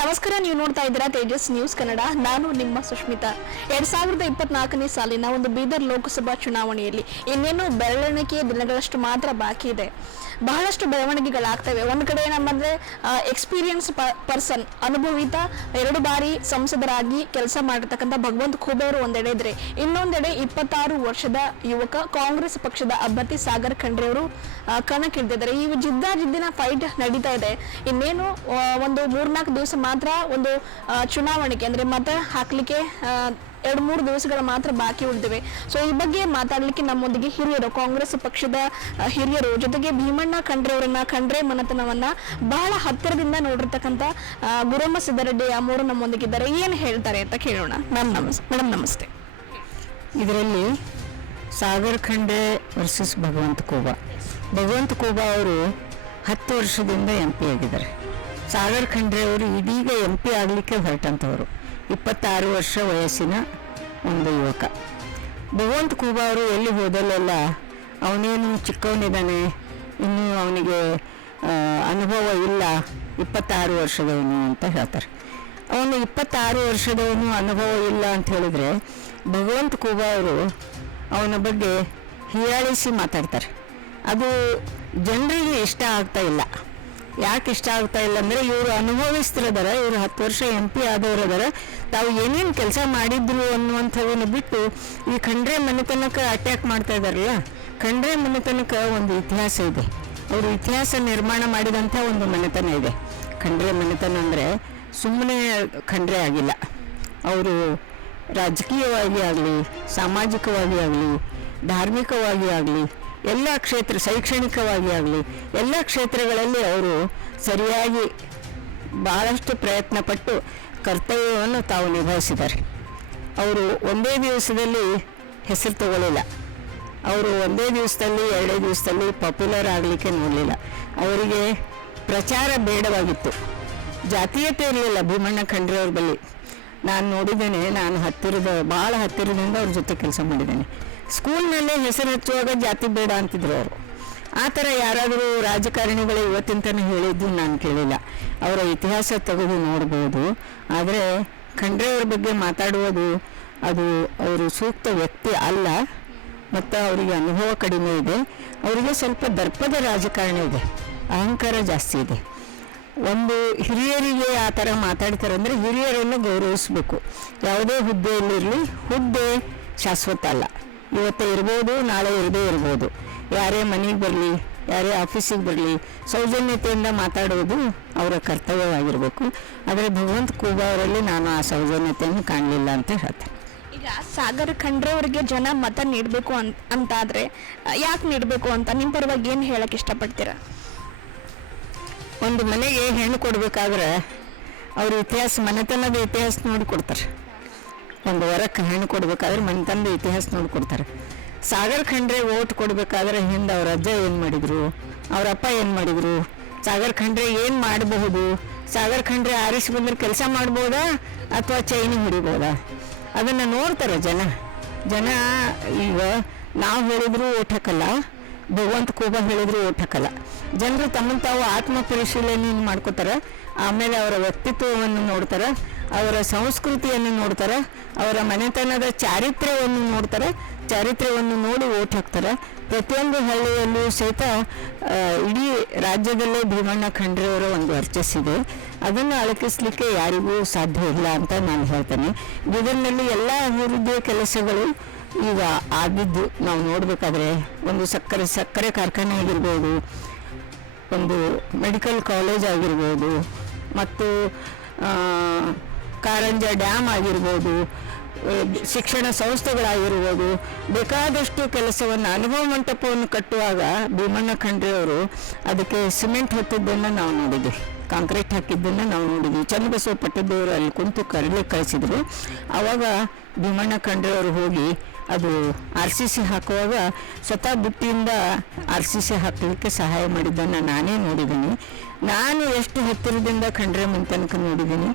ನಮಸ್ಕಾರ, ನೀವು ನೋಡ್ತಾ ಇದ್ದೀರಾ ತೇಜಸ್ ನ್ಯೂಸ್ ಕನ್ನಡ. ನಾನು ನಿಮ್ಮ ಸುಷ್ಮಿತಾ. 2024ನೇ ಸಾಲಿನ ಒಂದು ಬೀದರ್ ಲೋಕಸಭಾ ಚುನಾವಣೆಯಲ್ಲಿ ಇನ್ನೇನು ಬೆರಳೆಣಿಕೆಯ ದಿನಗಳಷ್ಟು ಮಾತ್ರ ಬಾಕಿ ಇದೆ. ಬಹಳಷ್ಟು ಬೆಳವಣಿಗೆಗಳಾಗ್ತವೆ. ಒಂದು ಕಡೆ ನಮ್ಮಂದ್ರೆ ಎಕ್ಸ್ಪೀರಿಯನ್ಸ್ ಪರ್ಸನ್, ಅನುಭವಿತ 2 ಬಾರಿ ಸಂಸದರಾಗಿ ಕೆಲಸ ಮಾಡಿರ್ತಕ್ಕಂಥ ಭಗವಂತ ಖೂಬೆ ಅವರು ಒಂದೆಡೆ ಇದ್ರೆ, ಇನ್ನೊಂದೆಡೆ 26 ವರ್ಷದ ಯುವಕ ಕಾಂಗ್ರೆಸ್ ಪಕ್ಷದ ಅಭ್ಯರ್ಥಿ ಸಾಗರ್ ಖಂಡ್ರೆ ಅವರು ಕಣಕ್ಕಿಳಿದಿದ್ದಾರೆ. ಈ ಜಿದ್ದಿನ ಫೈಟ್ ನಡೀತಾ ಇದೆ. ಇನ್ನೇನು ಒಂದು 3-4 ದಿವಸ ಮಾತ್ರ ಒಂದು ಚುನಾವಣೆಗೆ ಅಂದ್ರೆ ಮತ ಹಾಕ್ಲಿಕ್ಕೆ 2-3 ದಿವಸಗಳ ಮಾತ್ರ ಬಾಕಿ ಉಳಿದಿವೆ. ಸೊ ಈ ಬಗ್ಗೆ ಮಾತಾಡ್ಲಿಕ್ಕೆ ನಮ್ಮೊಂದಿಗೆ ಹಿರಿಯರು, ಕಾಂಗ್ರೆಸ್ ಪಕ್ಷದ ಹಿರಿಯರು, ಜೊತೆಗೆ ಭೀಮಣ್ಣ ಖಂಡ್ರೆ ಅವರನ್ನ, ಖಂಡ್ರೆ ಮನೆತನವನ್ನ ಬಹಳ ಹತ್ತಿರದಿಂದ ನೋಡಿರ್ತಕ್ಕಂಥ ಗುರಮ್ಮ ಸಿದ್ದರೆಡ್ಡಿ ಅಮ್ಮವರು ನಮ್ಮೊಂದಿಗಿದ್ದಾರೆ. ಏನ್ ಹೇಳ್ತಾರೆ ಅಂತ ಕೇಳೋಣ. ಮೇಡಮ್ ನಮಸ್ತೆ. ಇದರಲ್ಲಿ ಸಾಗರ್ ಖಂಡ್ರೆ ವರ್ಸಸ್ ಭಗವಂತ ಖೂಬಾ ಅವರು 10 ವರ್ಷದಿಂದ MP ಆಗಿದ್ದಾರೆ. ಸಾಗರ್ ಖಂಡ್ರೆ ಅವರು ಇದೀಗ MP ಆಗಲಿಕ್ಕೆ ಹೊರಟಂಥವರು. 26 ವರ್ಷ ವಯಸ್ಸಿನ ಒಂದು ಯುವಕ. ಭಗವಂತ ಖೂಬಾ ಅವರು ಎಲ್ಲಿ ಹೋದಲ್ಲೆಲ್ಲ ಅವನೇನು ಚಿಕ್ಕವನಿದ್ದಾನೆ, ಇನ್ನೂ ಅವನಿಗೆ ಅನುಭವ ಇಲ್ಲ, 26 ವರ್ಷದವನು ಅಂತ ಹೇಳ್ತಾರೆ. ಅವನು 26 ವರ್ಷದವನು ಅನುಭವ ಇಲ್ಲ ಅಂತ ಹೇಳಿದರೆ ಭಗವಂತ ಖೂಬಾ ಅವರು ಅವನ ಬಗ್ಗೆ ಹೀಯಾಳಿಸಿ ಮಾತಾಡ್ತಾರೆ. ಅದು ಜನರಿಗೆ ಇಷ್ಟ ಆಗ್ತಾ ಇಲ್ಲ. ಯಾಕೆ ಇಷ್ಟ ಆಗ್ತಾ ಇಲ್ಲ ಅಂದರೆ, ಇವರು ಅನುಭವಿಸ್ತಿರೋದಾರ, ಇವರು 10 ವರ್ಷ MP ಆದವರದಾರ, ತಾವು ಏನೇನು ಕೆಲಸ ಮಾಡಿದ್ರು ಅನ್ನುವಂಥವನ್ನು ಬಿಟ್ಟು ಈ ಖಂಡ್ರೆ ಮನೆತನಕ್ಕೆ ಅಟ್ಯಾಕ್ ಮಾಡ್ತಾ ಇದ್ದಾರಲ್ಲ. ಖಂಡ್ರೆ ಮನೆತನಕ್ಕೆ ಒಂದು ಇತಿಹಾಸ ಇದೆ. ಅವರು ಇತಿಹಾಸ ನಿರ್ಮಾಣ ಮಾಡಿದಂಥ ಒಂದು ಮನೆತನ ಇದೆ. ಖಂಡ್ರೆ ಮನೆತನ ಅಂದರೆ ಸುಮ್ಮನೆ ಖಂಡ್ರೆ ಆಗಿಲ್ಲ. ಅವರು ರಾಜಕೀಯವಾಗಿ ಆಗಲಿ, ಸಾಮಾಜಿಕವಾಗಿ ಆಗಲಿ, ಧಾರ್ಮಿಕವಾಗಿ ಆಗಲಿ, ಎಲ್ಲ ಕ್ಷೇತ್ರ, ಶೈಕ್ಷಣಿಕವಾಗಿ ಆಗಲಿ, ಎಲ್ಲ ಕ್ಷೇತ್ರಗಳಲ್ಲಿ ಅವರು ಸರಿಯಾಗಿ ಭಾಳಷ್ಟು ಪ್ರಯತ್ನಪಟ್ಟು ಕರ್ತವ್ಯವನ್ನು ತಾವು ನಿಭಾಯಿಸಿದ್ದಾರೆ. ಅವರು ಒಂದೇ ದಿವಸದಲ್ಲಿ ಹೆಸರು ತಗೊಳ್ಳಿಲ್ಲ. ಅವರು ಒಂದೇ ದಿವಸದಲ್ಲಿ 2 ದಿವಸದಲ್ಲಿ ಪಾಪ್ಯುಲರ್ ಆಗಲಿಕ್ಕೆ ನೋಡಲಿಲ್ಲ. ಅವರಿಗೆ ಪ್ರಚಾರ ಬೇಡವಾಗಿತ್ತು. ಜಾತೀಯತೆ ಇರಲಿಲ್ಲ ಭೀಮಣ್ಣ ಖಂಡ್ರೆ ಅವ್ರ ಬಳಿ. ನಾನು ನೋಡಿದ್ದೇನೆ. ನಾನು ಭಾಳ ಹತ್ತಿರದಿಂದ ಅವ್ರ ಜೊತೆ ಕೆಲಸ ಮಾಡಿದ್ದೇನೆ. ಸ್ಕೂಲ್ನಲ್ಲೇ ಹೆಸರು ಹಚ್ಚುವಾಗ ಜಾತಿ ಬೇಡ ಅಂತಿದ್ರು ಅವರು. ಆ ಥರ ಯಾರಾದರೂ ರಾಜಕಾರಣಿಗಳು ಇವತ್ತಿನ ತನಕ ಹೇಳಿದ್ದು ನಾನು ಕೇಳಿಲ್ಲ. ಅವರ ಇತಿಹಾಸ ತೆಗೆದು ನೋಡ್ಬೋದು. ಆದರೆ ಖಂಡ್ರೆ ಅವ್ರ ಬಗ್ಗೆ ಮಾತಾಡುವುದು ಅದು ಅವರು ಸೂಕ್ತ ವ್ಯಕ್ತಿ ಅಲ್ಲ. ಮತ್ತು ಅವರಿಗೆ ಅನುಭವ ಕಡಿಮೆ ಇದೆ. ಅವರಿಗೆ ಸ್ವಲ್ಪ ದರ್ಪದ ರಾಜಕಾರಣ ಇದೆ, ಅಹಂಕಾರ ಜಾಸ್ತಿ ಇದೆ. ಒಂದು ಹಿರಿಯರಿಗೆ ಆ ಥರ ಮಾತಾಡ್ತಾರೆ ಅಂದರೆ ಹಿರಿಯರನ್ನು ಗೌರವಿಸಬೇಕು. ಯಾವುದೇ ಹುದ್ದೆಯಲ್ಲಿರಲಿ, ಹುದ್ದೆ ಶಾಶ್ವತ ಅಲ್ಲ. ಇವತ್ತು ಇರ್ಬೋದು, ನಾಳೆ ಇರದೇ ಇರ್ಬೋದು. ಯಾರೇ ಮನೆಗೆ ಬರಲಿ, ಯಾರೇ ಆಫೀಸಿಗೆ ಬರಲಿ, ಸೌಜನ್ಯತೆಯಿಂದ ಮಾತಾಡುವುದು ಅವರ ಕರ್ತವ್ಯವಾಗಿರಬೇಕು. ಆದರೆ ಭಗವಂತ ಖೂಬಾ ಅವರಲ್ಲಿ ನಾನು ಆ ಸೌಜನ್ಯತೆಯನ್ನು ಕಾಣಲಿಲ್ಲ ಅಂತ ಹೇಳ್ತೇನೆ. ಈಗ ಸಾಗರ್ ಖಂಡ್ರೆ ಅವರಿಗೆ ಜನ ಮತ ನೀಡಬೇಕು ಅಂತಾದರೆ ಯಾಕೆ ನೀಡಬೇಕು ಅಂತ ನಿಮ್ಮ ಪರವಾಗಿ ಏನು ಹೇಳಕ್ಕೆ ಇಷ್ಟಪಡ್ತೀರಾ? ಒಂದು ಮನೆಗೆ ಹೆಣ್ಣು ಕೊಡಬೇಕಾದ್ರೆ ಅವ್ರ ಇತಿಹಾಸ, ಮನೆತನದ ಇತಿಹಾಸ ನೋಡಿ ಕೊಡ್ತಾರೆ. ಒಂದು ವರಕ್ಕೆ ಹೆಣ್ಣು ಕೊಡಬೇಕಾದ್ರೆ ಮನೆತನದ ಇತಿಹಾಸ ನೋಡಿ ಕೊಡ್ತಾರೆ. ಸಾಗರ್ ಖಂಡ್ರೆ ಓಟ್ ಕೊಡಬೇಕಾದ್ರೆ ಹಿಂದೆ ಅವ್ರ ಅಜ್ಜ ಏನು ಮಾಡಿದರು, ಅವ್ರ ಅಪ್ಪ ಏನು ಮಾಡಿದರು, ಸಾಗರ್ ಖಂಡ್ರೆ ಏನು ಮಾಡಬಹುದು, ಸಾಗರ್ ಖಂಡ್ರೆ ಆರಿಸಿ ಬಂದ್ರೆ ಕೆಲಸ ಮಾಡ್ಬೋದಾ ಅಥವಾ ಚೈನಿ ಹೊಡಿಬೋದಾ, ಅದನ್ನು ನೋಡ್ತಾರೆ ಜನ. ಈಗ ನಾವು ಹೇಳಿದ್ರು ಓಟ್ ಹಾಕಲ್ಲ, ಭಗವಂತ ಖೂಬಾ ಹೇಳಿದ್ರು ಓಟ್ ಹಾಕಲ್ಲ. ಜನರು ತಮ್ಮನ್ನು ತಾವು ಆತ್ಮ ಪರಿಶೀಲನೆಯನ್ನು ಮಾಡ್ಕೋತಾರೆ. ಆಮೇಲೆ ಅವರ ವ್ಯಕ್ತಿತ್ವವನ್ನು ನೋಡ್ತಾರೆ, ಅವರ ಸಂಸ್ಕೃತಿಯನ್ನು ನೋಡ್ತಾರೆ, ಅವರ ಮನೆತನದ ಚಾರಿತ್ರ್ಯವನ್ನು ನೋಡ್ತಾರೆ. ಚಾರಿತ್ರ್ಯವನ್ನು ನೋಡಿ ಓಟ್ ಹಾಕ್ತಾರೆ. ಪ್ರತಿಯೊಂದು ಹಳ್ಳಿಯಲ್ಲೂ ಸಹಿತ ಇಡೀ ರಾಜ್ಯದಲ್ಲೇ ಭೀಮಣ್ಣ ಖಂಡ್ರೆ ಅವರ ಒಂದು ವರ್ಚಸ್ಸಿದೆ. ಅದನ್ನು ಅಳಕಿಸ್ಲಿಕ್ಕೆ ಯಾರಿಗೂ ಸಾಧ್ಯ ಇಲ್ಲ ಅಂತ ನಾನು ಹೇಳ್ತೇನೆ. ಇದರಲ್ಲಿ ಎಲ್ಲ ಅಭಿವೃದ್ಧಿಯ ಕೆಲಸಗಳು ಈಗ ಆಗಿದ್ದು ನಾವು ನೋಡಬೇಕಾದ್ರೆ, ಒಂದು ಸಕ್ಕರೆ ಕಾರ್ಖಾನೆ ಆಗಿರ್ಬೋದು, ಒಂದು ಮೆಡಿಕಲ್ ಕಾಲೇಜ್ ಆಗಿರ್ಬೋದು, ಮತ್ತು ಕಾರಂಜ ಡ್ಯಾಮ್ ಆಗಿರ್ಬೋದು, ಶಿಕ್ಷಣ ಸಂಸ್ಥೆಗಳಾಗಿರ್ಬೋದು, ಬೇಕಾದಷ್ಟು ಕೆಲಸವನ್ನು, ಅನುಭವ ಮಂಟಪವನ್ನು ಕಟ್ಟುವಾಗ ಭೀಮಣ್ಣ ಖಂಡ್ರೆ ಅವರು ಅದಕ್ಕೆ ಸಿಮೆಂಟ್ ಹಾಕಿದ್ದನ್ನು ನಾವು ನೋಡಿದ್ವಿ, ಕಾಂಕ್ರೀಟ್ ಹಾಕಿದ್ದನ್ನು ನಾವು ನೋಡಿದ್ವಿ. ಚನ್ನಬಸವ ಪಟ್ಟದೇವರು ಅಲ್ಲಿ ಕುಂತು ಕಳಿಸಿದ್ರು. ಆವಾಗ ಭೀಮಣ್ಣ ಖಂಡ್ರೆ ಅವರು ಹೋಗಿ ಅದು RCC ಹಾಕುವಾಗ ಸ್ವತಃ ಬುಟ್ಟಿಯಿಂದ RCC ಹಾಕಲಿಕ್ಕೆ ಸಹಾಯ ಮಾಡಿದ್ದನ್ನು ನಾನೇ ನೋಡಿದ್ದೀನಿ. ನಾನು ಎಷ್ಟು ಹತ್ತಿರದಿಂದ ಖಂಡ್ರೆ ತನಕ ನೋಡಿದ್ದೀನಿ.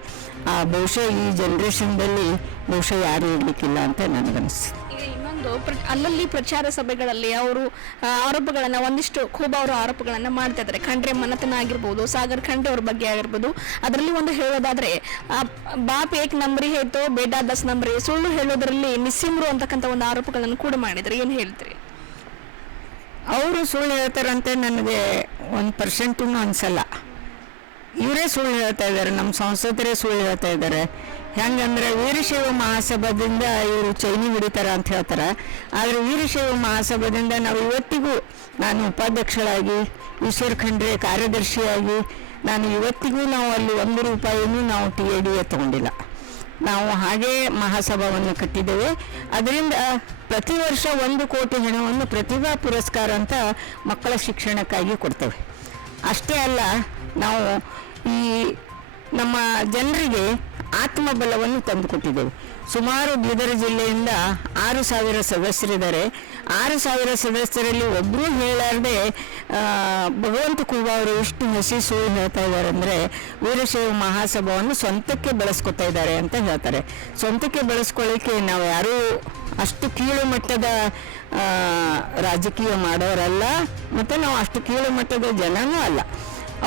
ಬಹುಶಃ ಈ ಜನ್ರೇಷನ್ದಲ್ಲಿ ಬಹುಶಃ ಯಾರು ಇರಲಿಕ್ಕಿಲ್ಲ ಅಂತ ನನಗನ್ನಿಸ್ತು. ಈಗ ಇನ್ನೊಂದು ಒಂದು ಅಲ್ಲಲ್ಲಿ ಪ್ರಚಾರ ಸಭೆಗಳಲ್ಲಿ ಅವರು ಆರೋಪಗಳನ್ನು ಒಂದಿಷ್ಟು ಖೂಬಾ ಅವರು ಆರೋಪಗಳನ್ನು ಮಾಡ್ತಾ ಇದ್ದಾರೆ. ಖಂಡ್ರೆ ಮನತನ ಆಗಿರ್ಬೋದು, ಸಾಗರ್ ಖಂಡ್ರೆ ಅವ್ರ ಬಗ್ಗೆ ಆಗಿರ್ಬೋದು. ಅದರಲ್ಲಿ ಒಂದು ಹೇಳೋದಾದ್ರೆ ಬಾಪ್ ಏಕ್ ನಂಬರಿ ಹೇತೋ ಬೇಟಾ 10 ನಂಬರಿ, ಸುಳ್ಳು ಹೇಳೋದ್ರಲ್ಲಿ ನಿಸ್ಸಿಮ್ರು ಅಂತಕ್ಕಂಥ ಒಂದು ಆರೋಪಗಳನ್ನು ಕೂಡ ಮಾಡಿದ್ರು. ಏನು ಹೇಳ್ತೀರಿ? ಅವರು ಸುಳ್ಳು ಹೇಳ್ತಾರಂತೆ ನನಗೆ 1% ಅನ್ಸಲ್ಲ. ಇವರೇ ಸುಳ್ಳು ಹೇಳ್ತಾ ಇದ್ದಾರೆ, ನಮ್ಮ ಸಂಸದರೇ ಸುಳ್ಳು ಹೇಳ್ತಾ ಇದ್ದಾರೆ. ಹೆಂಗಂದ್ರೆ ವೀರಶೈವ ಮಹಾಸಭಾದಿಂದ ಇವರು ಚೈನಿ ಹಿಡಿತಾರ ಅಂತ ಹೇಳ್ತಾರೆ. ಆದರೆ ವೀರಶೈವ ಮಹಾಸಭಾದಿಂದ ನಾವು ಇವತ್ತಿಗೂ, ನಾನು ಉಪಾಧ್ಯಕ್ಷರಾಗಿ, ಈಶ್ವರ್ ಖಂಡ್ರೆ ಕಾರ್ಯದರ್ಶಿಯಾಗಿ, ನಾನು ಇವತ್ತಿಗೂ ನಾವು ಅಲ್ಲಿ 1 ರೂಪಾಯಿನೂ ನಾವು TAD ತಗೊಂಡಿಲ್ಲ. ನಾವು ಹಾಗೇ ಮಹಾಸಭಾವನ್ನು ಕಟ್ಟಿದ್ದೇವೆ. ಅದರಿಂದ ಪ್ರತಿ ವರ್ಷ 1 ಕೋಟಿ ಹಣವನ್ನು ಪ್ರತಿಭಾ ಪುರಸ್ಕಾರ ಅಂತ ಮಕ್ಕಳ ಶಿಕ್ಷಣಕ್ಕಾಗಿ ಕೊಡ್ತೇವೆ. ಅಷ್ಟೇ ಅಲ್ಲ, ನಾವು ಈ ನಮ್ಮ ಜನರಿಗೆ ಆತ್ಮಬಲವನ್ನು ತಂದುಕೊಟ್ಟಿದ್ದೇವೆ. ಸುಮಾರು ಬೀದರ್ ಜಿಲ್ಲೆಯಿಂದ 6,000 ಸದಸ್ಯರಿದ್ದಾರೆ. 6,000 ಸದಸ್ಯರಲ್ಲಿ ಒಬ್ಬರೂ ಹೇಳಾರ್ದೆ ಭಗವಂತ ಖೂಬಾ ಅವರು ಎಷ್ಟು ಹಸಿ ಸುಳ್ಳು ಹೇಳ್ತಾ ಇದ್ದಾರೆ ಅಂದರೆ, ವೀರಶೈವ ಮಹಾಸಭಾವನ್ನು ಸ್ವಂತಕ್ಕೆ ಬಳಸ್ಕೊತಾ ಇದ್ದಾರೆ ಅಂತ ಹೇಳ್ತಾರೆ. ಸ್ವಂತಕ್ಕೆ ಬಳಸ್ಕೊಳ್ಳಿಕ್ಕೆ ನಾವು ಯಾರೂ ಅಷ್ಟು ಕೀಳು ಮಟ್ಟದ ರಾಜಕೀಯ ಮಾಡೋರಲ್ಲ, ಮತ್ತು ನಾವು ಅಷ್ಟು ಕೀಳು ಮಟ್ಟದ ಜನನೂ ಅಲ್ಲ.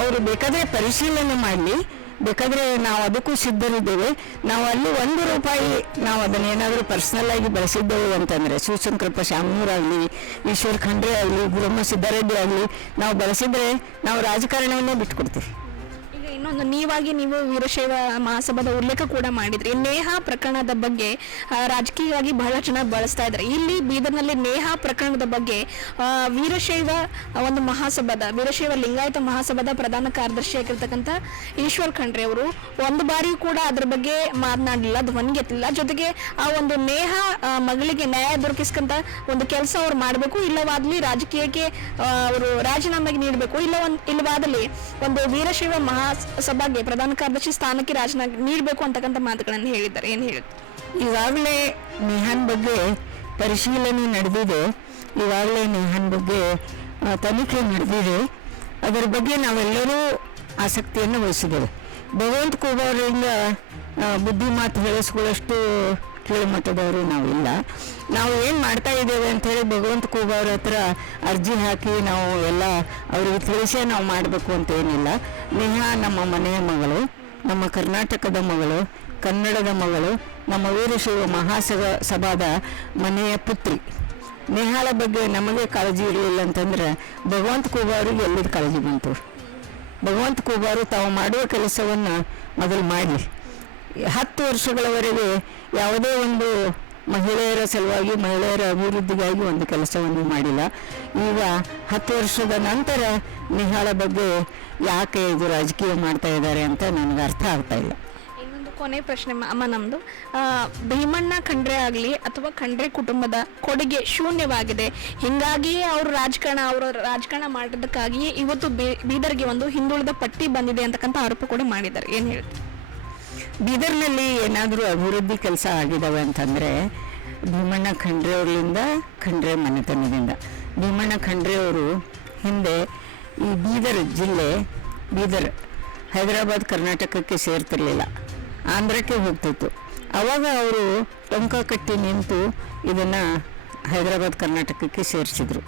ಅವರು ಬೇಕಾದರೆ ಪರಿಶೀಲನೆ ಮಾಡಲಿ, ಬೇಕಾದರೆ ನಾವು ಅದಕ್ಕೂ ಸಿದ್ಧರಿದ್ದೇವೆ. ನಾವು ಅಲ್ಲಿ 1 ರೂಪಾಯಿ ನಾವು ಅದನ್ನೇನಾದರೂ ಪರ್ಸ್ನಲ್ ಆಗಿ ಬಳಸಿದ್ದೇವೆ ಅಂತಂದರೆ, ಶಿವಶಂಕರಪ್ಪ ಶಾಮನೂರಾಗಲಿ, ಈಶ್ವರ್ ಖಂಡ್ರೆ ಆಗಲಿ, ಬ್ರಹ್ಮ ಸಿದ್ದಾರೆಡ್ಡಿ ಆಗಲಿ ನಾವು ಬಳಸಿದರೆ ನಾವು ರಾಜಕಾರಣವನ್ನೇ ಬಿಟ್ಕೊಡ್ತೀವಿ. ಈಗ ಇನ್ನೊಂದು, ನೀವು ವೀರಶೈವ ಮಹಾಸಭಾದ ಉಲ್ಲೇಖ ಕೂಡ ಮಾಡಿದ್ರಿ. ನೇಹಾ ಪ್ರಕರಣದ ಬಗ್ಗೆ ರಾಜಕೀಯವಾಗಿ ಬಹಳ ಚೆನ್ನಾಗಿ ಬಳಸ್ತಾ ಇದ್ದಾರೆ. ಇಲ್ಲಿ ಬೀದರ್ನಲ್ಲಿ ನೇಹಾ ಪ್ರಕರಣದ ಬಗ್ಗೆ ವೀರಶೈವ ಒಂದು ಮಹಾಸಭಾದ, ವೀರಶೈವ ಲಿಂಗಾಯತ ಮಹಾಸಭಾದ ಪ್ರಧಾನ ಕಾರ್ಯದರ್ಶಿ ಆಗಿರ್ತಕ್ಕಂಥ ಈಶ್ವರ್ ಖಂಡ್ರೆ ಅವರು ಒಂದು ಬಾರಿ ಕೂಡ ಅದ್ರ ಬಗ್ಗೆ ಮಾತನಾಡಲಿಲ್ಲ, ಧ್ವನಿಗೆತ್ತಿಲ್ಲ. ಜೊತೆಗೆ ಆ ಒಂದು ನೇಹಾ ಮಗಳಿಗೆ ನ್ಯಾಯ ದೊರಕಿಸ್ಕಂತ ಒಂದು ಕೆಲಸ ಅವ್ರು ಮಾಡಬೇಕು, ಇಲ್ಲವಾದಲ್ಲಿ ರಾಜಕೀಯಕ್ಕೆ ಅವರು ರಾಜೀನಾಮೆಗೆ ನೀಡಬೇಕು, ಇಲ್ಲವಾದಲ್ಲಿ ಒಂದು ವೀರಶೈವ ಮಹಾಸಭಾಗೆ ಪ್ರಧಾನ ಕಾರ್ಯದರ್ಶಿ ಸ್ಥಾನಕ್ಕೆ ರಾಜೀನಾಮೆ ನೀಡಬೇಕು ಅಂತಕ್ಕಂಥ ಮಾತುಗಳನ್ನು ಹೇಳಿದ್ದಾರೆ. ಏನು ಹೇಳುತ್ತೆ? ಈಗಾಗಲೇ ನೇಹಾನ್ ಬಗ್ಗೆ ಪರಿಶೀಲನೆ ನಡೆದಿದೆ. ಈಗಾಗಲೇ ನೇಹಾನ್ ಬಗ್ಗೆ ತನಿಖೆ ನಡೆದಿದೆ. ಅದರ ಬಗ್ಗೆ ನಾವೆಲ್ಲರೂ ಆಸಕ್ತಿಯನ್ನು ವಹಿಸಿದ್ದೇವೆ. ಭಗವಂತ ಖೂಬಾ ಅವರಿಂದ ಬುದ್ಧಿ ಮಾತು ಹೇಳಿಸ್ಕೊಳ್ಳೋಷ್ಟು ಕೀಳುಮಟ್ಟದವರು ನಾವಿಲ್ಲ. ನಾವು ಏನು ಮಾಡ್ತಾ ಇದ್ದೇವೆ ಅಂಥೇಳಿ ಭಗವಂತ ಖೂಬಾ ಅವ್ರ ಹತ್ರ ಅರ್ಜಿ ಹಾಕಿ ನಾವು ಎಲ್ಲ ಅವ್ರಿಗೆ ತಿಳಿಸೇ ನಾವು ಮಾಡಬೇಕು ಅಂತ ಏನಿಲ್ಲ. ನೇಹಾ ನಮ್ಮ ಮನೆಯ ಮಗಳು, ನಮ್ಮ ಕರ್ನಾಟಕದ ಮಗಳು, ಕನ್ನಡದ ಮಗಳು, ನಮ್ಮ ವೀರಶೈವ ಮಹಾಸಭಾದ ಮನೆಯ ಪುತ್ರಿ. ನೇಹಾಳ ಬಗ್ಗೆ ನಮಗೆ ಕಾಳಜಿ ಇರಲಿಲ್ಲ ಅಂತಂದ್ರೆ ಭಗವಂತ ಖೂಬಾ ಅವರಿಗೆ ಎಲ್ಲಿದ್ದು ಕಾಳಜಿ ಬಂತು? ಭಗವಂತ ಖೂಬಾ ಅವರು ತಾವು ಮಾಡುವ ಕೆಲಸವನ್ನು ಮೊದಲು ಮಾಡಿ 10 ವರ್ಷಗಳವರೆಗೆ ಯಾವುದೇ ಒಂದು ಮಹಿಳೆಯರ ಸಲುವಾಗಿ, ಮಹಿಳೆಯರ ಅಭಿವೃದ್ಧಿಗಾಗಿ ಒಂದು ಕೆಲಸವನ್ನು ಮಾಡಿಲ್ಲ. ಈಗ 10 ವರ್ಷದ ನಂತರ ನೇಹಾಳ ಬಗ್ಗೆ ಯಾಕೆ ಇದು ರಾಜಕೀಯ ಮಾಡ್ತಾ ಇದ್ದಾರೆ ಅಂತ ನನಗೆ ಅರ್ಥ ಆಗ್ತಾ ಇಲ್ಲ. ಇನ್ನೊಂದು ಕೊನೆ ಪ್ರಶ್ನೆ ಅಮ್ಮ ನಮ್ಮದು, ಭೀಮಣ್ಣ ಖಂಡ್ರೆ ಆಗಲಿ ಅಥವಾ ಖಂಡ್ರೆ ಕುಟುಂಬದ ಕೊಡುಗೆ ಶೂನ್ಯವಾಗಿದೆ, ಹೀಗಾಗಿ ಅವರು ರಾಜಕಾರಣ ಮಾಡೋದಕ್ಕಾಗಿಯೇ ಇವತ್ತು ಬೀದರ್ಗೆ ಒಂದು ಹಿಂದುಳಿದ ಪಟ್ಟಿ ಬಂದಿದೆ ಅಂತಕ್ಕಂಥ ಆರೋಪ ಕೂಡ ಮಾಡಿದ್ದಾರೆ. ಏನು ಹೇಳ್ತಾರೆ? ಬೀದರ್ನಲ್ಲಿ ಏನಾದರೂ ಅಭಿವೃದ್ಧಿ ಕೆಲಸ ಆಗಿದ್ದಾವೆ ಅಂತಂದರೆ ಭೀಮಣ್ಣ ಖಂಡ್ರೆ ಅವರಿಂದ, ಖಂಡ್ರೆ ಮನೆತನದಿಂದ. ಭೀಮಣ್ಣ ಖಂಡ್ರೆ ಅವರು ಹಿಂದೆ ಈ ಬೀದರ್ ಜಿಲ್ಲೆ, ಬೀದರ್ ಹೈದರಾಬಾದ್ ಕರ್ನಾಟಕಕ್ಕೆ ಸೇರ್ತಿರ್ಲಿಲ್ಲ, ಆಂಧ್ರಕ್ಕೆ ಹೋಗ್ತಿತ್ತು. ಆವಾಗ ಅವರು ಟೊಂಕ ಕಟ್ಟಿ ನಿಂತು ಇದನ್ನು ಹೈದರಾಬಾದ್ ಕರ್ನಾಟಕಕ್ಕೆ ಸೇರಿಸಿದ್ರು.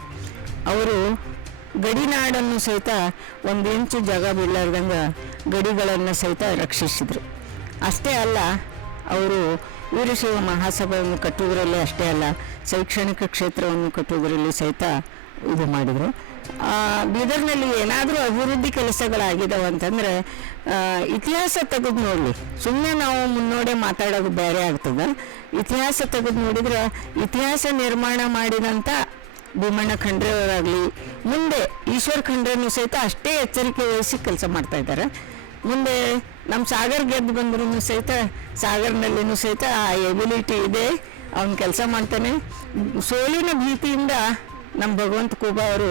ಅವರು ಗಡಿನಾಡನ್ನು ಸಹಿತ 1 ಇಂಚು ಜಾಗ ಬಿಡಲಾರ್ದಂಗೆ ಗಡಿಗಳನ್ನು ಸಹಿತ ರಕ್ಷಿಸಿದರು. ಅಷ್ಟೇ ಅಲ್ಲ, ಅವರು ವೀರಶೈವ ಮಹಾಸಭೆಯನ್ನು ಕಟ್ಟುವುದರಲ್ಲಿ ಅಷ್ಟೇ ಅಲ್ಲ, ಶೈಕ್ಷಣಿಕ ಕ್ಷೇತ್ರವನ್ನು ಕಟ್ಟುವುದರಲ್ಲಿ ಸಹಿತ ಇದು ಮಾಡಿದರು. ಬೀದರ್ನಲ್ಲಿ ಏನಾದರೂ ಅಭಿವೃದ್ಧಿ ಕೆಲಸಗಳಾಗಿದ್ದಾವೆ ಅಂತಂದರೆ ಇತಿಹಾಸ ತೆಗೆದು ನೋಡಲಿ. ಸುಮ್ಮನೆ ನಾವು ಮುನ್ನೋಡೆ ಮಾತಾಡೋದು ಬೇರೆ ಆಗ್ತದೆ. ಇತಿಹಾಸ ತೆಗೆದು ನೋಡಿದ್ರೆ ಇತಿಹಾಸ ನಿರ್ಮಾಣ ಮಾಡಿದಂಥ ಭೀಮಣ್ಣ ಖಂಡ್ರೆ ಅವರಾಗಲಿ, ಮುಂದೆ ಈಶ್ವರ್ ಖಂಡ್ರೆನೂ ಸಹಿತ ಅಷ್ಟೇ ಎಚ್ಚರಿಕೆ ವಹಿಸಿ ಕೆಲಸ ಮಾಡ್ತಾ ಇದ್ದಾರೆ. ಮುಂದೆ ನಮ್ಮ ಸಾಗರ್ ಗೆದ್ದು ಬಂದ್ರೂ ಸಹಿತ ಸಾಗರ್ನಲ್ಲಿನೂ ಸಹಿತ ಆ ಎಬಿಲಿಟಿ ಇದೆ, ಅವನು ಕೆಲಸ ಮಾಡ್ತಾನೆ. ಸೋಲಿನ ಭೀತಿಯಿಂದ ನಮ್ಮ ಭಗವಂತ ಖೂಬಾ ಅವರು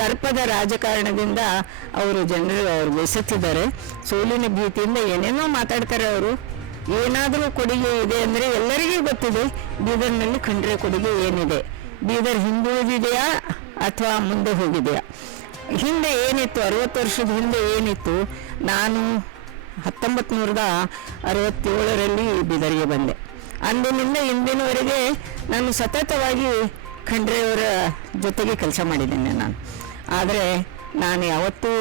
ದರ್ಪದ ರಾಜಕಾರಣದಿಂದ ಅವರು ಜನರಿಗೆ ಅವ್ರು ಬೆಸತ್ತಿದ್ದಾರೆ. ಸೋಲಿನ ಭೀತಿಯಿಂದ ಏನೇನೋ ಮಾತಾಡ್ತಾರೆ ಅವರು. ಏನಾದರೂ ಕೊಡುಗೆ ಇದೆ ಅಂದರೆ ಎಲ್ಲರಿಗೂ ಗೊತ್ತಿದೆ ಬೀದರ್ನಲ್ಲಿ ಖಂಡ್ರೆ ಕೊಡುಗೆ ಏನಿದೆ. ಬೀದರ್ ಹಿಂದುಳಿದಿದೆಯಾ ಅಥವಾ ಮುಂದೆ ಹೋಗಿದೆಯಾ? ಹಿಂದೆ ಏನಿತ್ತು, 60 ವರ್ಷದ ಹಿಂದೆ ಏನಿತ್ತು? ನಾನು 1967ರಲ್ಲಿ ಬೀದರ್ಗೆ ಬಂದೆ. ಅಂದಿನಿಂದ ಇಂದಿನವರೆಗೆ ನಾನು ಸತತವಾಗಿ ಖಂಡ್ರೆಯವರ ಜೊತೆಗೆ ಕೆಲಸ ಮಾಡಿದ್ದೇನೆ ನಾನು. ಆದರೆ ನಾನು ಯಾವತ್ತೂ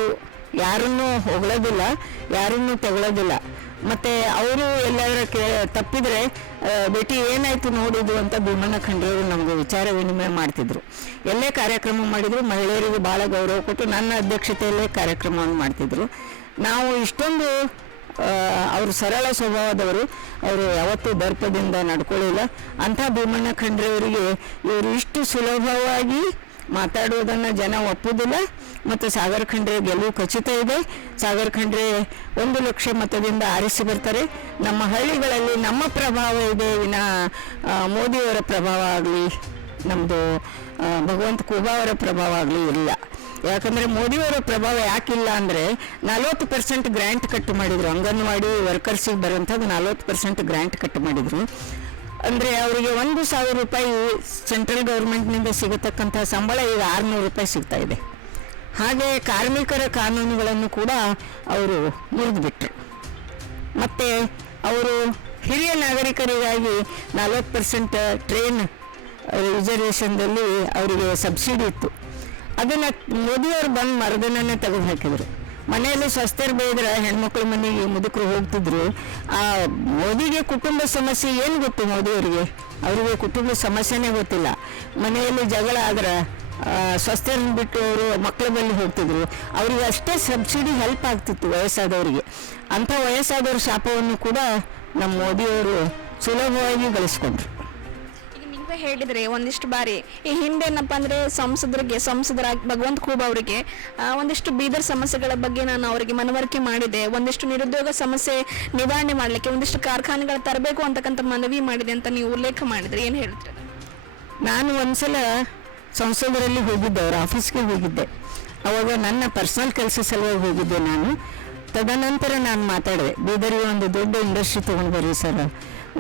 ಯಾರನ್ನೂ ಹೊಗಳೋದಿಲ್ಲ, ಯಾರನ್ನೂ ತೆಗಳೋದಿಲ್ಲ. ಮತ್ತು ಅವರು ಎಲ್ಲರ ತಪ್ಪಿದರೆ ಬೇಟಿ ಏನಾಯಿತು ನೋಡಿದ್ದು ಅಂತ ಭೀಮಣ್ಣ ಖಂಡ್ರೆಯವರು ನಮಗೆ ವಿಚಾರ ವಿನಿಮಯ ಮಾಡ್ತಿದ್ರು. ಎಲ್ಲೇ ಕಾರ್ಯಕ್ರಮ ಮಾಡಿದ್ರು ಮಹಿಳೆಯರಿಗೆ ಭಾಳ ಗೌರವ ಕೊಟ್ಟು ನನ್ನ ಅಧ್ಯಕ್ಷತೆಯಲ್ಲೇ ಕಾರ್ಯಕ್ರಮವನ್ನು ಮಾಡ್ತಿದ್ರು. ನಾವು ಇಷ್ಟೊಂದು ಅವರು ಸರಳ ಸ್ವಭಾವದವರು, ಅವರು ಯಾವತ್ತೂ ದರ್ಪದಿಂದ ನಡ್ಕೊಳ್ಳಿಲ್ಲ. ಅಂಥ ಭೀಮಣ್ಣ ಖಂಡ್ರೆಯವರಿಗೆ ಇವರು ಇಷ್ಟು ಸುಲಭವಾಗಿ ಮಾತಾಡುವುದನ್ನು ಜನ ಒಪ್ಪುವುದಿಲ್ಲ. ಮತ್ತು ಸಾಗರ್ ಖಂಡ್ರೆ ಗೆಲುವು ಖಚಿತ ಇದೆ. ಸಾಗರ್ ಖಂಡ್ರೆ 1 ಲಕ್ಷ ಮತದಿಂದ ಆರಿಸಿ ಬರ್ತಾರೆ. ನಮ್ಮ ಹಳ್ಳಿಗಳಲ್ಲಿ ನಮ್ಮ ಪ್ರಭಾವ ಇದೆ ವಿನ ಮೋದಿಯವರ ಪ್ರಭಾವ ಆಗಲಿ, ನಮ್ಮದು ಭಗವಂತ ಖೂಬಾ ಅವರ ಪ್ರಭಾವ ಆಗಲಿ ಇಲ್ಲ. ಯಾಕಂದರೆ ಮೋದಿಯವರ ಪ್ರಭಾವ ಯಾಕಿಲ್ಲ ಅಂದರೆ 40% ಗ್ರ್ಯಾಂಟ್ ಕಟ್ ಮಾಡಿದರು. ಅಂಗನವಾಡಿ ವರ್ಕರ್ಸಿಗೆ ಬರುವಂಥದ್ದು 40% ಗ್ರ್ಯಾಂಟ್ ಕಟ್ ಮಾಡಿದರು. ಅಂದರೆ ಅವರಿಗೆ 1,000 ರೂಪಾಯಿ ಸೆಂಟ್ರಲ್ ಗೌರ್ಮೆಂಟ್ನಿಂದ ಸಿಗತಕ್ಕಂಥ ಸಂಬಳ ಈಗ 600 ರೂಪಾಯಿ ಸಿಗ್ತಾ ಇದೆ. ಹಾಗೆ ಕಾರ್ಮಿಕರ ಕಾನೂನುಗಳನ್ನು ಕೂಡ ಅವರು ಮುರಿದುಬಿಟ್ರು. ಮತ್ತು ಅವರು ಹಿರಿಯ ನಾಗರಿಕರಿಗಾಗಿ 40% ಟ್ರೈನ್ ರಿಸರ್ವೇಷನ್ದಲ್ಲಿ ಅವರಿಗೆ ಸಬ್ಸಿಡಿ ಇತ್ತು. ಅದನ್ನು ಮೋದಿಯವರು ಬಂದು ಮರದನ್ನೇ ತೆಗೆದು ಹಾಕಿದರು. ಮನೆಯಲ್ಲಿ ಸ್ವಸ್ಥರು ಬೇಯಿದ್ರೆ ಹೆಣ್ಮಕ್ಳ ಮನೆಗೆ ಮುದುಕರು ಹೋಗ್ತಿದ್ರು. ಆ ಮೋದಿಗೆ ಕುಟುಂಬ ಸಮಸ್ಯೆ ಏನು ಗೊತ್ತು ಮೋದಿಯವರಿಗೆ? ಅವರಿಗೆ ಕುಟುಂಬ ಸಮಸ್ಯೆನೇ ಗೊತ್ತಿಲ್ಲ. ಮನೆಯಲ್ಲಿ ಜಗಳ ಆದ್ರೆ ಸ್ವಸ್ಥರನ್ನು ಬಿಟ್ಟು ಅವರು ಮಕ್ಕಳ ಬಳಿ ಹೋಗ್ತಿದ್ರು. ಅವರಿಗೆ ಅಷ್ಟೇ ಸಬ್ಸಿಡಿ ಹೆಲ್ಪ್ ಆಗ್ತಿತ್ತು ವಯಸ್ಸಾದವರಿಗೆ. ಅಂಥ ವಯಸ್ಸಾದವ್ರ ಶಾಪವನ್ನು ಕೂಡ ನಮ್ಮ ಮೋದಿಯವರು ಸುಲಭವಾಗಿ ಗಳಿಸ್ಕೊಂಡ್ರು. ಹೇಳಿದ್ರೆ ಒಂದಿಷ್ಟು ಬಾರಿ ಈ ಹಿಂದೇನಪ್ಪ ಅಂದ್ರೆ ಸಂಸದರಾಗಿ ಭಗವಂತ ಖೂಬಾ ಅವರಿಗೆ ಒಂದಿಷ್ಟು ಬೀದರ್ ಸಮಸ್ಯೆಗಳ ಬಗ್ಗೆ ನಾನು ಅವರಿಗೆ ಮನವರಿಕೆ ಮಾಡಿದೆ. ಒಂದಿಷ್ಟು ನಿರುದ್ಯೋಗ ಸಮಸ್ಯೆ ನಿವಾರಣೆ ಮಾಡಲಿಕ್ಕೆ ಒಂದಿಷ್ಟು ಕಾರ್ಖಾನೆಗಳು ತರಬೇಕು ಅಂತಕ್ಕಂಥ ಮನವಿ ಮಾಡಿದೆ ಅಂತ ನೀವು ಉಲ್ಲೇಖ ಮಾಡಿದ್ರೆ ಏನು ಹೇಳ್ತೀರಿ? ನಾನು ಒಂದ್ಸಲ ಸಂಸದರಲ್ಲಿ ಹೋಗಿದ್ದೆ, ಅವ್ರ ಆಫೀಸ್ಗೆ ಹೋಗಿದ್ದೆ. ಅವಾಗ ನನ್ನ ಪರ್ಸನಲ್ ಕೆಲಸ ಸಲುವಾಗಿ ಹೋಗಿದ್ದೆ ನಾನು. ತದನಂತರ ನಾನು ಮಾತಾಡಿದೆ, ಬೀದರಿಗೆ ಒಂದು ದೊಡ್ಡ ಇಂಡಸ್ಟ್ರಿ ತೊಗೊಂಡು ಬರ್ರಿ ಸರ್,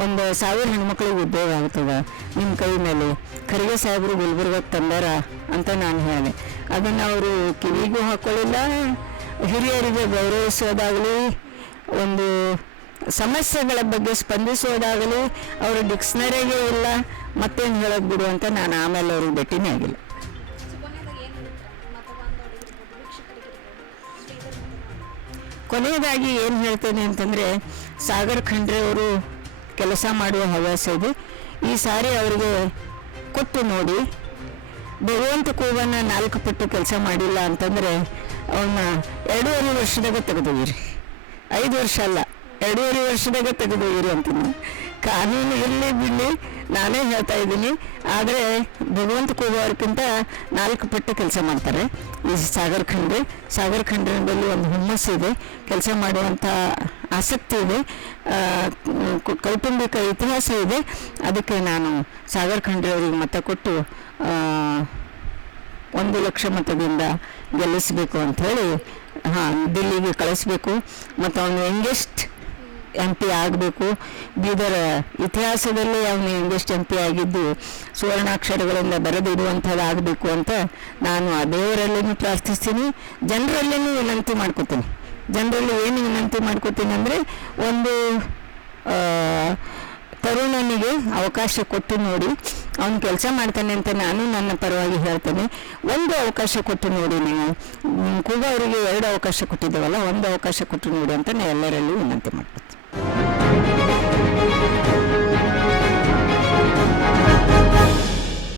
1,000 ಹೆಣ್ಮಕ್ಳಿಗೆ ಉದ್ಯೋಗ ಆಗ್ತದೆ ನಿಮ್ಮ ಕೈ ಮೇಲೆ. ಖರ್ಗೆ ಸಾಹೇಬರು ಗುಲ್ಬರ್ಗಕ್ಕೆ ತಂದಾರ ಅಂತ ನಾನು ಹೇಳಿದೆ. ಅದನ್ನು ಅವರು ಕಿವಿಗೂ ಹಾಕ್ಕೊಳ್ಳಿಲ್ಲ. ಹಿರಿಯರಿಗೆ ಗೌರವಿಸೋದಾಗಲಿ, ಒಂದು ಸಮಸ್ಯೆಗಳ ಬಗ್ಗೆ ಸ್ಪಂದಿಸೋದಾಗಲಿ ಅವರ ಡಿಕ್ಷನರಿಗೆ ಇಲ್ಲ. ಮತ್ತೇನು ಹೇಳೋದು ಬಿಡು ಅಂತ ನಾನು ಆಮೇಲೆ ಅವ್ರಿಗೆ ಭೇಟಿನೇ ಆಗಿಲ್ಲ. ಕೊನೆಯದಾಗಿ ಏನು ಹೇಳ್ತೇನೆ ಅಂತಂದರೆ, ಸಾಗರ್ ಖಂಡ್ರೆ ಅವರು ಕೆಲಸ ಮಾಡುವ ಹವ್ಯಾಸ ಇದೆ. ಈ ಸಾರಿ ಅವರಿಗೆ ಕೊಟ್ಟು ನೋಡಿ. ಭಗವಂತ ಖೂಬಾನ 4 ಪಟ್ಟು ಕೆಲಸ ಮಾಡಿಲ್ಲ ಅಂತಂದರೆ ಅವನ್ನ 2.5 ವರ್ಷದಾಗ ತೆಗೆದೋಗಿರಿ. 5 ವರ್ಷ ಅಲ್ಲ, 2.5 ವರ್ಷದಾಗ ತೆಗೆದೋಗಿರಿ ಅಂತೀನಿ. ಕಾನೂನು ಇರಲಿ ಬಿಡಲಿ, ನಾನೇ ಹೇಳ್ತಾ ಇದ್ದೀನಿ. ಆದರೆ ಭಗವಂತ ಖೂಬಾ ಅವ್ರಿಗಿಂತ 4 ಪಟ್ಟು ಕೆಲಸ ಮಾಡ್ತಾರೆ ಈ ಸಾಗರ್ ಖಂಡ್ರೆನಲ್ಲಿ ಒಂದು ಹುಮ್ಮಸ್ಸು ಇದೆ, ಕೆಲಸ ಮಾಡುವಂಥ ಆಸಕ್ತಿ ಇದೆ, ಕೌಟುಂಬಿಕ ಇತಿಹಾಸ ಇದೆ. ಅದಕ್ಕೆ ನಾನು ಸಾಗರ್ ಖಂಡ್ರೆ ಅವರಿಗೆ ಮತ ಕೊಟ್ಟು 1 ಲಕ್ಷ ಮತದಿಂದ ಗೆಲ್ಲಿಸಬೇಕು ಅಂಥೇಳಿ ದಿಲ್ಲಿಗೆ ಕಳಿಸ್ಬೇಕು. ಮತ್ತು ಅವನು ಯಂಗೆಸ್ಟ್ MP ಆಗಬೇಕು. ಬೀದರ್ ಇತಿಹಾಸದಲ್ಲಿ ಅವನು ಯಂಗೆಸ್ಟ್ MP ಆಗಿದ್ದು ಸುವರ್ಣಾಕ್ಷರಗಳಿಂದ ಬರೆದಿಡುವಂಥದ್ದು ಆಗಬೇಕು ಅಂತ ನಾನು ಆ ದೇವರಲ್ಲಿನೂ ಪ್ರಾರ್ಥಿಸ್ತೀನಿ, ಜನರಲ್ಲಿನೂ ವಿನಂತಿ ಮಾಡ್ಕೋತೀನಿ. ಜನರಲ್ಲಿ ಏನು ವಿನಂತಿ ಮಾಡ್ಕೋತೀನಿ ಅಂದರೆ, ಒಂದು ತರುಣನಿಗೆ ಅವಕಾಶ ಕೊಟ್ಟು ನೋಡಿ, ಅವನು ಕೆಲಸ ಮಾಡ್ತಾನೆ ಅಂತ ನಾನು ನನ್ನ ಪರವಾಗಿ ಹೇಳ್ತೇನೆ. ಒಂದು ಅವಕಾಶ ಕೊಟ್ಟು ನೋಡಿ. ನೀವು ಖೂಬಾ ಅವರಿಗೆ 2 ಅವಕಾಶ ಕೊಟ್ಟಿದ್ದೇವಲ್ಲ, ಒಂದು ಅವಕಾಶ ಕೊಟ್ಟು ನೋಡಿ ಅಂತ ನಾನು ಎಲ್ಲರಲ್ಲೂ ವಿನಂತಿ ಮಾಡ್ತೀನಿ.